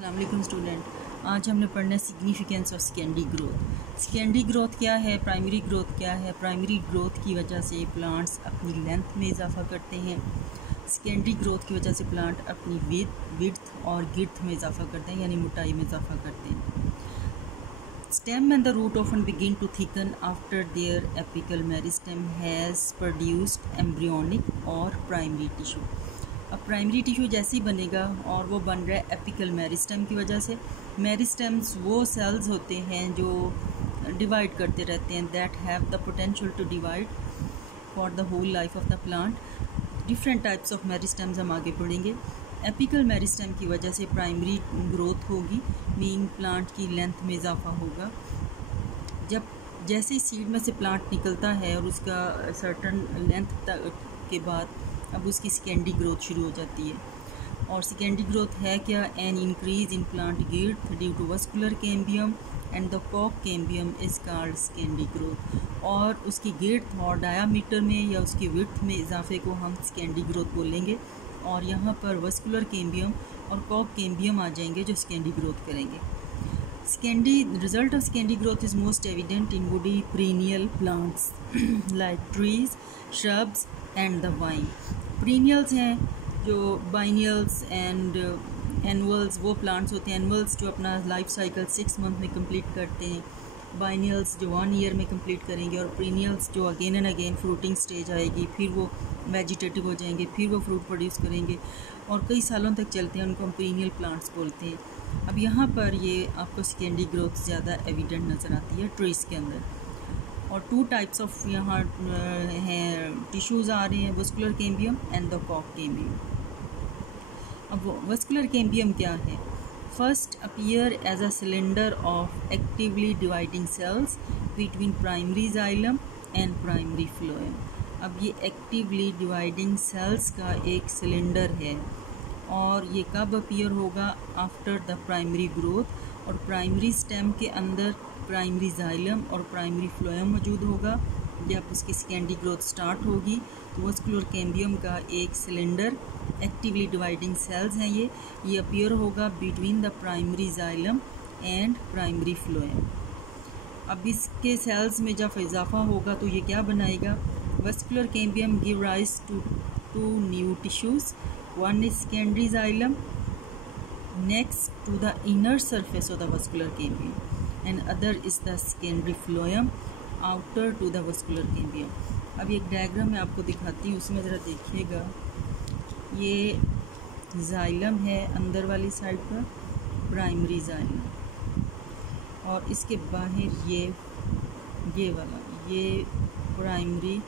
अस्सलाम वालेकुम स्टूडेंट। आज हमने पढ़ना है significance of secondary growth. Secondary growth क्या है, प्राइमरी ग्रोथ क्या है। प्राइमरी ग्रोथ की वजह से प्लांट्स अपनी लेंथ में इजाफा करते हैं। सेकेंडरी ग्रोथ की वजह से प्लांट अपनी विड्थ और गिर्थ में इजाफा करते हैं, यानी मोटाई में इजाफा करते हैं। Stem and the root often begin to thicken after their apical meristem has produced embryonic और प्राइमरी टिश्यू। अब प्राइमरी टिश्यू जैसे ही बनेगा और वो बन रहा है एपिकल मेरिस्टेम की वजह से। मेरिस्टेम्स वो सेल्स होते हैं जो डिवाइड करते रहते हैं, that have the potential to divide for the whole life of the plant. Different types of meristems हम आगे पढ़ेंगे। एपिकल मेरिस्टेम की वजह से प्राइमरी ग्रोथ होगी, मीन प्लांट की लेंथ में इजाफा होगा। जब जैसे ही सीड में से प्लांट निकलता है और उसका सर्टन लेंथ तक के बाद अब उसकी सेकेंडरी ग्रोथ शुरू हो जाती है। और सेकेंडरी ग्रोथ है क्या, an increase in plant girth due to vascular cambium and the कॉक cambium is called secondary growth. और उसकी गिर्थ और डायामीटर में या उसकी विड्थ में इजाफे को हम सेकेंडरी ग्रोथ बोलेंगे। और यहाँ पर वस्कुलर कैम्बियम और कॉक कैम्बियम आ जाएंगे जो सेकेंडरी ग्रोथ करेंगे। Secondary result of secondary growth is most evident in woody perennial plants like trees, shrubs and the vine। perennials हैं जो biennials एंड एनुअल्स वो प्लांट्स होते हैं। एनुअल्स जो अपना लाइफ साइकिल 6 मंथ में कंप्लीट करते हैं, बाइनियल्स जो 1 ईयर में कंप्लीट करेंगे, और perennials जो again and again fruiting stage आएगी, फिर वो वेजिटेटिव हो जाएंगे, फिर वो फ्रूट प्रोड्यूस करेंगे और कई सालों तक चलते हैं, उनको हम perennial प्लांट्स बोलते हैं। अब यहाँ पर ये आपको सेकेंडरी ग्रोथ ज़्यादा एविडेंट नज़र आती है ट्रीज़ के अंदर। और 2 टाइप्स ऑफ यहाँ हैं टिश्यूज़ आ रहे हैं, वस्कुलर कैम्बियम एंड द कॉक कैम्बियम। अब वस्कुलर कैम्बियम क्या है? First appear as a cylinder of actively dividing cells between primary xylem and primary phloem. अब ये एक्टिवली डिवाइडिंग सेल्स का एक सिलेंडर है और ये कब अपीयर होगा? After the primary growth. और प्राइमरी स्टेम के अंदर प्राइमरी जाइलम और प्राइमरी फ्लोएम मौजूद होगा। जब उसकी सेकेंडरी ग्रोथ स्टार्ट होगी तो वस्कुलर कैम्बियम का एक सिलेंडर, एक्टिवली डिवाइडिंग सेल्स हैं ये अपीयर होगा between the primary xylem and primary phloem. अब इसके सेल्स में जब इजाफा होगा तो ये क्या बनाएगा? Vascular cambium give rise to new tissues. One is secondary xylem next to the inner surface of the vascular cambium, and other is the secondary phloem outer to the vascular cambium। अब एक diagram मैं आपको दिखाती हूँ, उसमें ज़रा देखिएगा। ये जाइलम है अंदर वाली साइड पर, प्राइमरी जाइलम, और इसके बाहर ये वाला ये प्राइमरी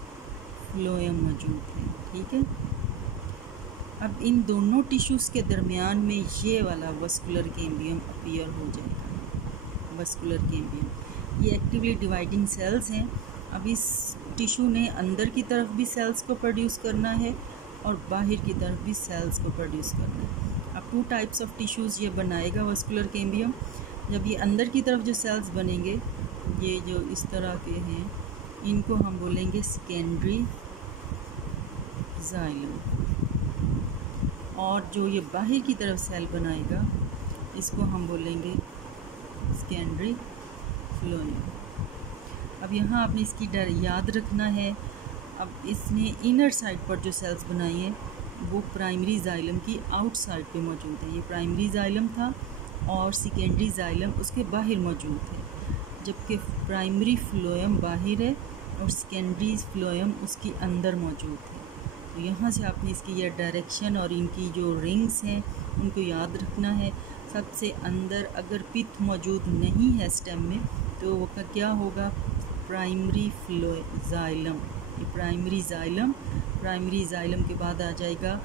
फ्लोएम मौजूद है, ठीक है। अब इन दोनों टिश्यूज़ के दरमियान में ये वाला वस्कुलर कैम्बियम अपीयर हो जाएगा। वस्कुलर कैम्बियम ये एक्टिवली डिवाइडिंग सेल्स हैं। अब इस टिश्यू ने अंदर की तरफ भी सेल्स को प्रोड्यूस करना है और बाहर की तरफ भी सेल्स को प्रोड्यूस करना है। अब 2 टाइप्स ऑफ टिश्यूज़ ये बनाएगा वस्कुलर कैम्बियम। जब ये अंदर की तरफ जो सेल्स बनेंगे, ये जो इस तरह के हैं, इनको हम बोलेंगे सेकेंडरी जाइलम। और जो ये बाहर की तरफ सेल बनाएगा इसको हम बोलेंगे सेकेंडरी फ्लोएम। अब यहाँ आपने इसकी याद रखना है। अब इसने इनर साइड पर जो सेल्स बनाई हैं वो प्राइमरी जाइलम की आउटसाइड पे मौजूद है। ये प्राइमरी जाइलम था और सेकेंडरी जाइलम उसके बाहर मौजूद है, जबकि प्राइमरी फ्लोएम बाहर है और सेकेंडरी फ्लोएम उसके अंदर मौजूद है। तो यहाँ से आपने इसकी यह डायरेक्शन और इनकी जो रिंग्स हैं उनको याद रखना है। सबसे अंदर अगर पिथ मौजूद नहीं है स्टेम में तो वो का क्या होगा? Primary xylem. ये प्राइमरी जाइलम के बाद आ जाएगा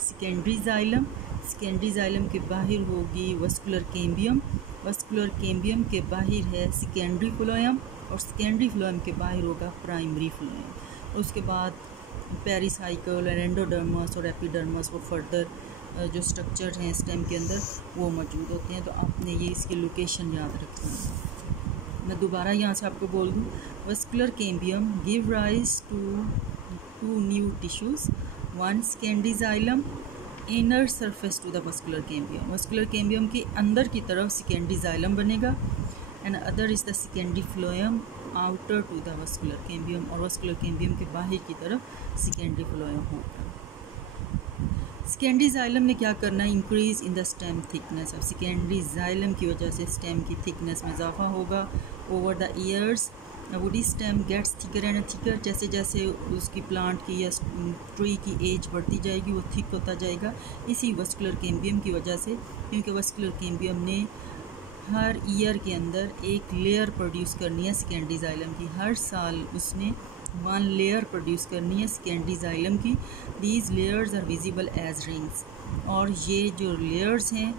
सेकेंडरी जाइलम। सेकेंडरी जाइलम के बाहर होगी वस्कुलर कैम्बियम। वस्कुलर कैम्बियम के बाहर है सेकेंडरी फ्लोएम और सेकेंडरी फ्लोएम के बाहर होगा प्राइमरी फ्लोएम। उसके बाद पेरिसाइकल और एंडोडर्मस और एपिडर्मस वो फर्दर जो स्ट्रक्चर हैं स्टेम के अंदर वो मौजूद होते हैं। तो आपने ये इसकी लोकेशन याद रखना है। मैं दोबारा यहाँ से आपको बोल दूँ, vascular cambium give rise to new tissues, one secondary xylem inner surface to the vascular cambium, vascular cambium के अंदर की तरफ सेकेंडरी जाइलम बनेगा, and other is the secondary phloem outer to the vascular cambium, और vascular cambium के बाहर की तरफ सेकेंडरी फ्लोएम होगा। सेकेंडरी जाइलम ने क्या करना है, increase in the stem thickness. अब सेकेंडरी जाइलम की वजह से स्टेम की थिकनेस में इजाफा होगा over the years. Woody stem gets thicker and thicker, जैसे जैसे उसकी प्लांट की या ट्री की एज बढ़ती जाएगी वो थिक होता जाएगा, इसी वस्कुलर कैम्बियम की वजह से, क्योंकि वस्कुलर कैम्बियम ने हर ईयर के अंदर एक लेयर प्रोड्यूस करनी है सेकेंडरी जाइलम की, हर साल उसने 1 लेयर प्रोड्यूस करनी है सेकेंडरी जाइलम की। These layers are visible as rings, और ये जो लेयर्स हैं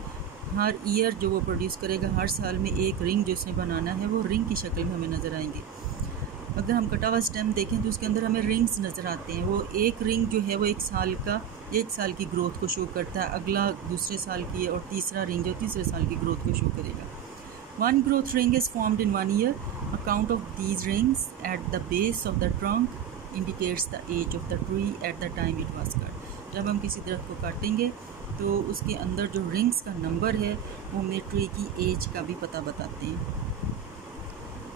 हर ईयर जो वो प्रोड्यूस करेगा, हर साल में एक रिंग जो उसने बनाना है वो रिंग की शक्ल में हमें नज़र आएंगे। अगर हम कटा हुआ स्टेम देखें तो उसके अंदर हमें रिंग्स नज़र आते हैं। वो एक रिंग जो है वो एक साल की ग्रोथ को शो करता है, अगला दूसरे साल की है, और तीसरा रिंग जो तीसरे साल की ग्रोथ को शो करेगा। 1 growth ring is formed in 1 year. A count of these rings at the base of the trunk indicates the age of the tree at the time it was cut. जब हम किसी दरख्त को काटेंगे तो उसके अंदर जो रिंग्स का नंबर है वो हमें ट्री की एज का भी पता बताते हैं।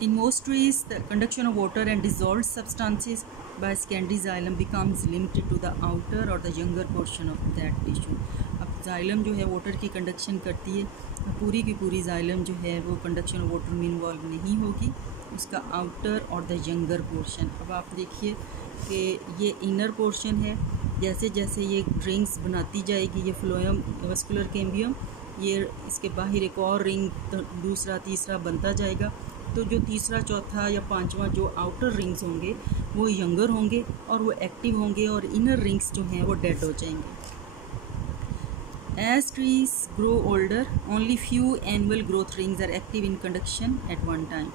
In most trees, the conduction of water and dissolved substances by secondary xylem becomes limited to the outer or the younger portion of that tissue. अब xylem जो है वाटर की कंडक्शन करती है, पूरी की पूरी xylem जो है वो कंडक्शन ऑफ वाटर में इन्वॉल्व नहीं होगी, उसका आउटर और द यंगर पोर्शन। अब आप देखिए कि ये इनर पोर्शन है, जैसे जैसे ये रिंग्स बनाती जाएगी ये फ्लोएम वस्कुलर कैम्बियम, ये इसके बाहर एक और रिंग दूसरा तीसरा बनता जाएगा, तो जो तीसरा चौथा या पांचवा जो आउटर रिंग्स होंगे वो यंगर होंगे और वो एक्टिव होंगे, और इनर रिंग्स जो हैं वो डेड हो जाएंगे। As trees grow older, only few annual growth rings are active in conduction at one time.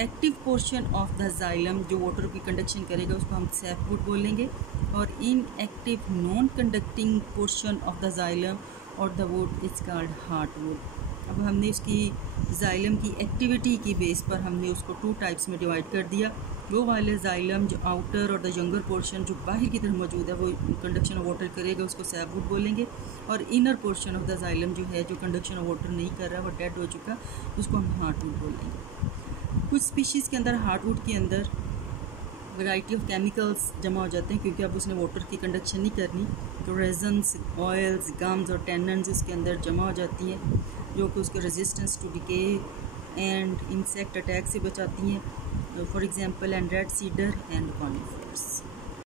Active portion of the xylem जो वाटर की कंडक्शन करेगा उसको हम सैपवुड बोलेंगे, और inactive non conducting portion of the xylem और the wood is called heartwood. अब हमने उसकी जाइलम की एक्टिविटी की बेस पर हमने उसको 2 टाइप्स में डिवाइड कर दिया। वो वाले जाइलम जो आउटर और द यंगर पोर्शन जो बाहर की तरफ मौजूद है वो कंडक्शन ऑफ वाटर करेगा, उसको सैपवुड बोलेंगे, और inner portion of the xylem जो है जो कंडक्शन ऑफ वाटर नहीं कर रहा वो डेड हो चुका, उसको हम हार्टवुड बोलेंगे। कुछ स्पीशीज़ के अंदर हार्टवुड के अंदर वैरायटी ऑफ केमिकल्स जमा हो जाते हैं, क्योंकि अब उसने वाटर की कंडक्शन नहीं करनी, तो रेजन्स, ऑयल्स, गम्स और टेनन्स उसके अंदर जमा हो जाती हैं जो कि उसके resistance to decay and insect attack से बचाती हैं, for example and red cedar and conifers.